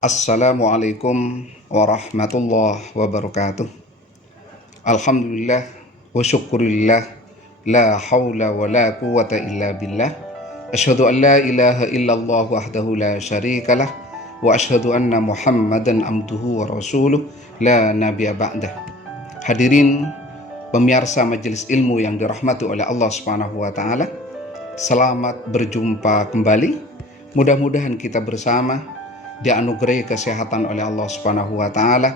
Assalamualaikum warahmatullahi wabarakatuh. Alhamdulillah wa syukurillah, la hawla wa la quwata illa billah. Asyhadu an la ilaha illallah wahdahu la syarikalah wa asyhadu anna Muhammadan abduhu wa rasuluh la nabiyya ba'dah. Hadirin pemirsa majelis ilmu yang dirahmati oleh Allah Subhanahu wa taala, selamat berjumpa kembali. Mudah-mudahan kita bersama dianugerahi kesehatan oleh Allah Subhanahu wa taala,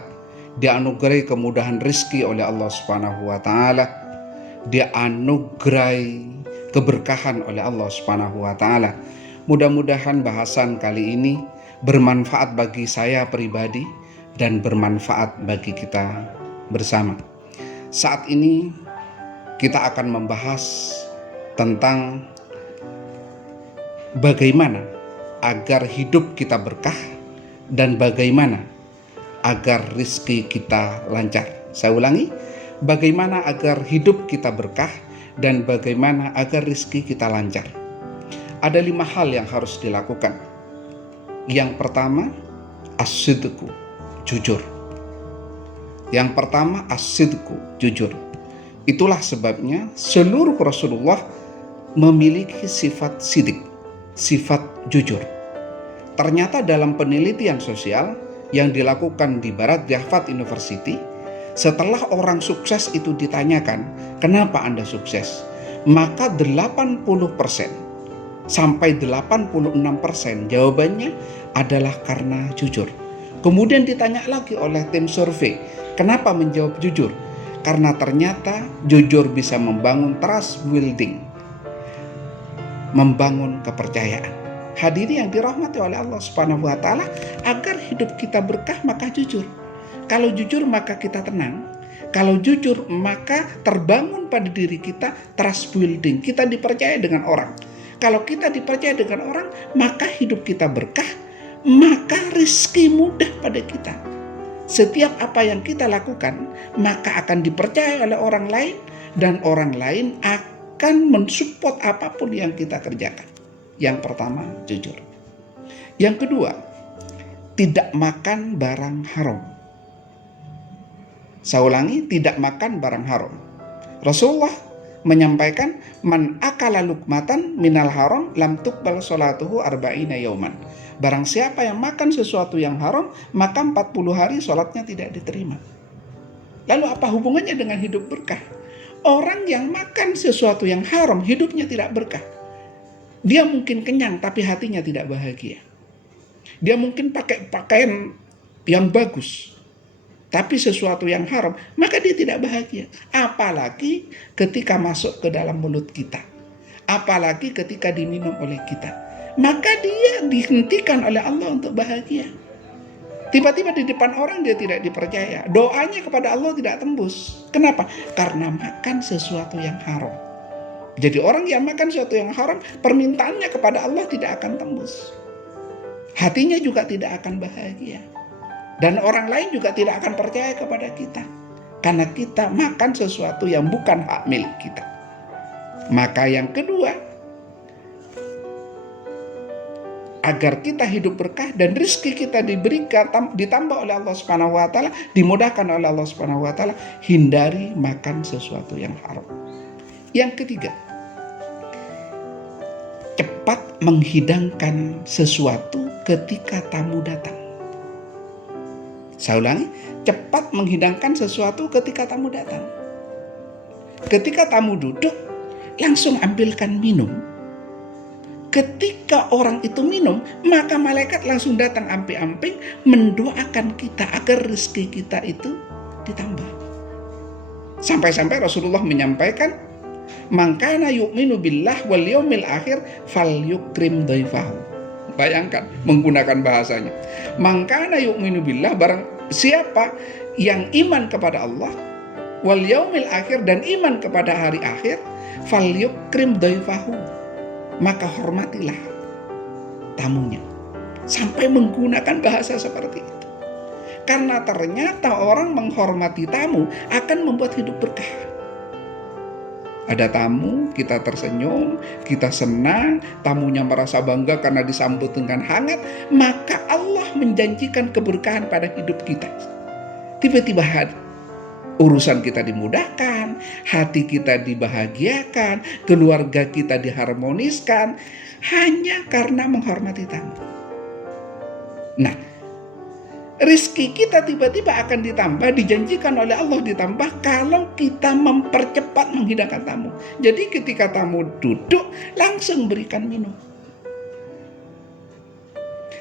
dianugerahi kemudahan rizki oleh Allah Subhanahu wa taala, dianugerahi keberkahan oleh Allah Subhanahu wa taala. Mudah-mudahan bahasan kali ini bermanfaat bagi saya pribadi dan bermanfaat bagi kita bersama. Saat ini kita akan membahas tentang bagaimana agar hidup kita berkah dan bagaimana agar rizki kita lancar. Saya ulangi, bagaimana agar hidup kita berkah dan bagaimana agar rizki kita lancar. Ada 5 hal yang harus dilakukan. Yang pertama, as-sidqu, jujur. Yang pertama, as-sidqu, jujur. Itulah sebabnya seluruh Rasulullah memiliki sifat sidik, sifat jujur. Ternyata dalam penelitian sosial yang dilakukan di Barat Jahvat University, setelah orang sukses itu ditanyakan, kenapa Anda sukses? Maka 80% sampai 86% jawabannya adalah karena jujur. Kemudian ditanya lagi oleh tim survei, kenapa menjawab jujur? Karena ternyata jujur bisa membangun trust building, membangun kepercayaan. Hadiri yang dirahmati oleh Allah Subhanahu wa taala, agar hidup kita berkah maka jujur. Kalau jujur maka kita tenang. Kalau jujur maka terbangun pada diri kita trust building. Kita dipercaya dengan orang. Kalau kita dipercaya dengan orang, maka hidup kita berkah, maka rezeki mudah pada kita. Setiap apa yang kita lakukan maka akan dipercaya oleh orang lain, dan orang lain akan mensupport apapun yang kita kerjakan. Yang pertama, jujur. Yang kedua, tidak makan barang haram. Saya ulangi, tidak makan barang haram. Rasulullah menyampaikan, man akala lukmatan minal haram lam tuqbal sholatuhu arba'ina yauman. Barang siapa yang makan sesuatu yang haram, maka 40 hari sholatnya tidak diterima. Lalu apa hubungannya dengan hidup berkah? Orang yang makan sesuatu yang haram, hidupnya tidak berkah. Dia mungkin kenyang tapi hatinya tidak bahagia. Dia mungkin pakai pakaian yang bagus, tapi sesuatu yang haram, maka dia tidak bahagia. Apalagi ketika masuk ke dalam mulut kita. Apalagi ketika diminum oleh kita. Maka dia dihentikan oleh Allah untuk bahagia. Tiba-tiba di depan orang dia tidak dipercaya. Doanya kepada Allah tidak tembus. Kenapa? Karena makan sesuatu yang haram. Jadi orang yang makan sesuatu yang haram, permintaannya kepada Allah tidak akan tembus. Hatinya juga tidak akan bahagia. Dan orang lain juga tidak akan percaya kepada kita. Karena kita makan sesuatu yang bukan hak milik kita. Maka yang kedua, agar kita hidup berkah dan rezeki kita diberikan, ditambah oleh Allah Subhanahu wa taala, dimudahkan oleh Allah Subhanahu wa taala, hindari makan sesuatu yang haram. Yang ketiga, cepat menghidangkan sesuatu ketika tamu datang. Saya ulangi, cepat menghidangkan sesuatu ketika tamu datang. Ketika tamu duduk, langsung ambilkan minum. Ketika orang itu minum, maka malaikat langsung datang amping-amping mendoakan kita agar rezeki kita itu ditambah. Sampai-sampai Rasulullah menyampaikan, man kana yu'minu billah wal yaumil akhir falyukrim dhaifahu. Bayangkan menggunakan bahasanya. Man kana yu'minu billah, barang siapa yang iman kepada Allah, wal yaumil akhir, dan iman kepada hari akhir, falyukrim dhaifahu, maka hormatilah tamunya. Sampai menggunakan bahasa seperti itu. Karena ternyata orang menghormati tamu akan membuat hidup berkah. Ada tamu, kita tersenyum, kita senang, tamunya merasa bangga karena disambut dengan hangat, maka Allah menjanjikan keberkahan pada hidup kita. Tiba-tiba urusan kita dimudahkan, hati kita dibahagiakan, keluarga kita diharmoniskan, hanya karena menghormati tamu. Nah, rizki kita tiba-tiba akan ditambah, dijanjikan oleh Allah ditambah kalau kita mempercepat menghidangkan tamu. Jadi ketika tamu duduk, langsung berikan minum.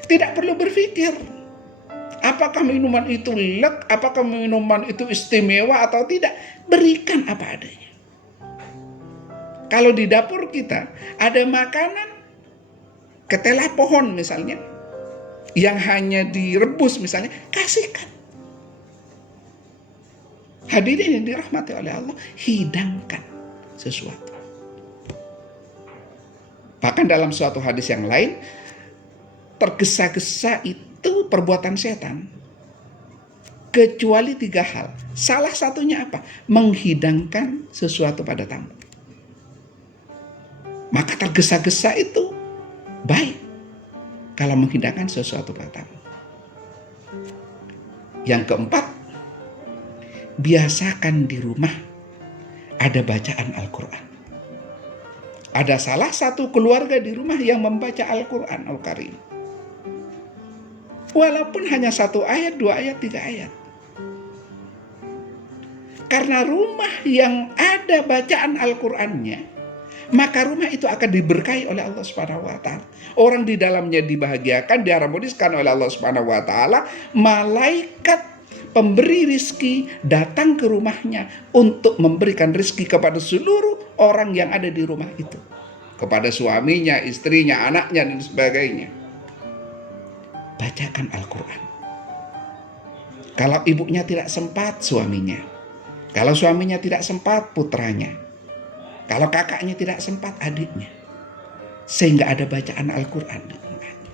Tidak perlu berpikir apakah minuman itu lek, apakah minuman itu istimewa atau tidak. Berikan apa adanya. Kalau di dapur kita ada makanan ketela pohon misalnya, yang hanya direbus misalnya, kasihkan. Hadirin yang dirahmati oleh Allah, hidangkan sesuatu. Bahkan dalam suatu hadis yang lain, tergesa-gesa itu perbuatan setan. Kecuali 3 hal. Salah satunya apa? Menghidangkan sesuatu pada tamu. Maka tergesa-gesa itu baik kalau menghidangkan sesuatu pada tamu. Yang keempat, biasakan di rumah ada bacaan Al-Quran. Ada salah satu keluarga di rumah yang membaca Al-Quran Al-Karim. Walaupun hanya 1 ayat, 2 ayat, 3 ayat. Karena rumah yang ada bacaan Al-Qur'annya, maka rumah itu akan diberkahi oleh Allah Subhanahu wa taala. Orang di dalamnya dibahagiakan, diharmoniskan oleh Allah Subhanahu wa taala. Malaikat pemberi rizki datang ke rumahnya untuk memberikan rizki kepada seluruh orang yang ada di rumah itu. Kepada suaminya, istrinya, anaknya, dan sebagainya. Bacakan Al-Quran. Kalau ibunya tidak sempat, suaminya. Kalau suaminya tidak sempat, putranya. Kalau kakaknya tidak sempat, adiknya. Sehingga ada bacaan Al-Quran di rumahnya.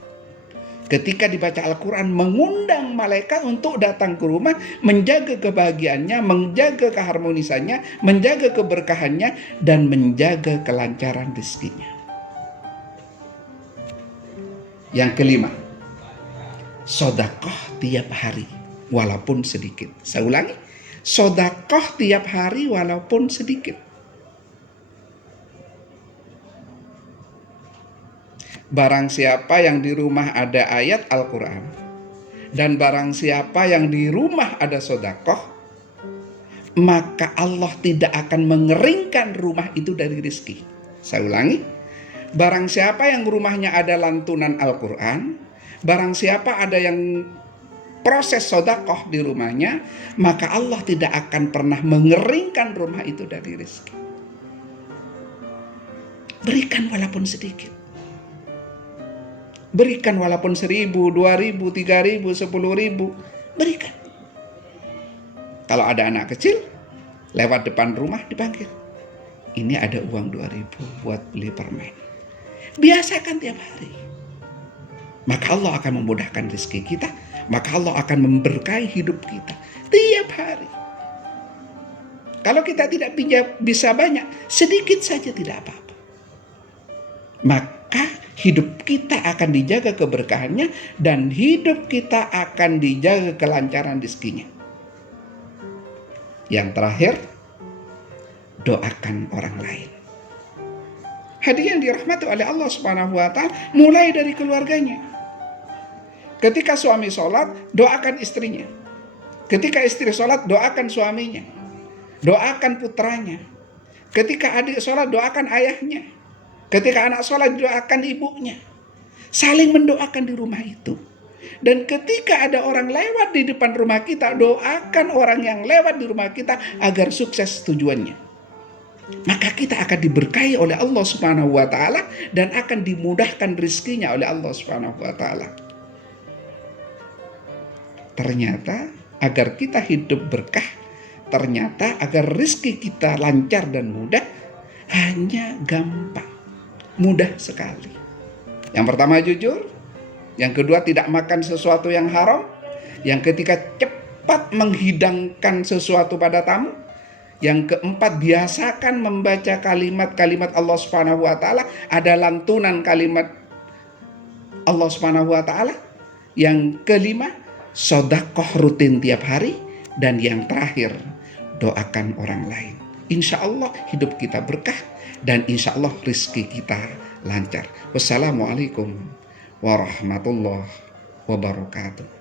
Ketika dibaca Al-Quran, mengundang malaikat untuk datang ke rumah, menjaga kebahagiaannya, menjaga keharmonisannya, menjaga keberkahannya, dan menjaga kelancaran rezekinya. Yang kelima, sedekah tiap hari walaupun sedikit. Saya ulangi, sedekah tiap hari walaupun sedikit. Barang siapa yang di rumah ada ayat Al-Quran, dan barang siapa yang di rumah ada sedekah, maka Allah tidak akan mengeringkan rumah itu dari rezeki. Saya ulangi, barang siapa yang rumahnya ada lantunan Al-Quran, barang siapa ada yang proses sedekah di rumahnya, maka Allah tidak akan pernah mengeringkan rumah itu dari rezeki. Berikan walaupun sedikit. Berikan walaupun 1.000, 2.000, 3.000, 10.000. Berikan. Kalau ada anak kecil, lewat depan rumah dipanggil. Ini ada uang 2.000 buat beli permen. Biasakan tiap hari. Maka Allah akan memudahkan rezeki kita. Maka Allah akan memberkahi hidup kita tiap hari. Kalau kita tidak bisa banyak, sedikit saja tidak apa-apa. Maka hidup kita akan dijaga keberkahannya, dan hidup kita akan dijaga kelancaran rezekinya. Yang terakhir, doakan orang lain. Hadirin yang dirahmati oleh Allah Subhanahu wa taala, mulai dari keluarganya. Ketika suami sholat, doakan istrinya. Ketika istri sholat, doakan suaminya. Doakan putranya. Ketika adik sholat, doakan ayahnya. Ketika anak sholat, doakan ibunya. Saling mendoakan di rumah itu. Dan ketika ada orang lewat di depan rumah kita, doakan orang yang lewat di rumah kita agar sukses tujuannya. Maka kita akan diberkahi oleh Allah Subhanahu wa taala dan akan dimudahkan rezekinya oleh Allah Subhanahu wa taala. Ternyata agar kita hidup berkah, ternyata agar rezeki kita lancar dan mudah, hanya gampang, mudah sekali. Yang pertama jujur, yang kedua tidak makan sesuatu yang haram, yang ketiga cepat menghidangkan sesuatu pada tamu, Yang keempat, biasakan membaca kalimat-kalimat Allah Subhanahu wa taala, ada lantunan kalimat Allah Subhanahu wa taala. Yang kelima, sedekah rutin tiap hari. Dan yang terakhir, doakan orang lain. Insya Allah hidup kita berkah dan insya Allah rizki kita lancar. Wassalamualaikum warahmatullahi wabarakatuh.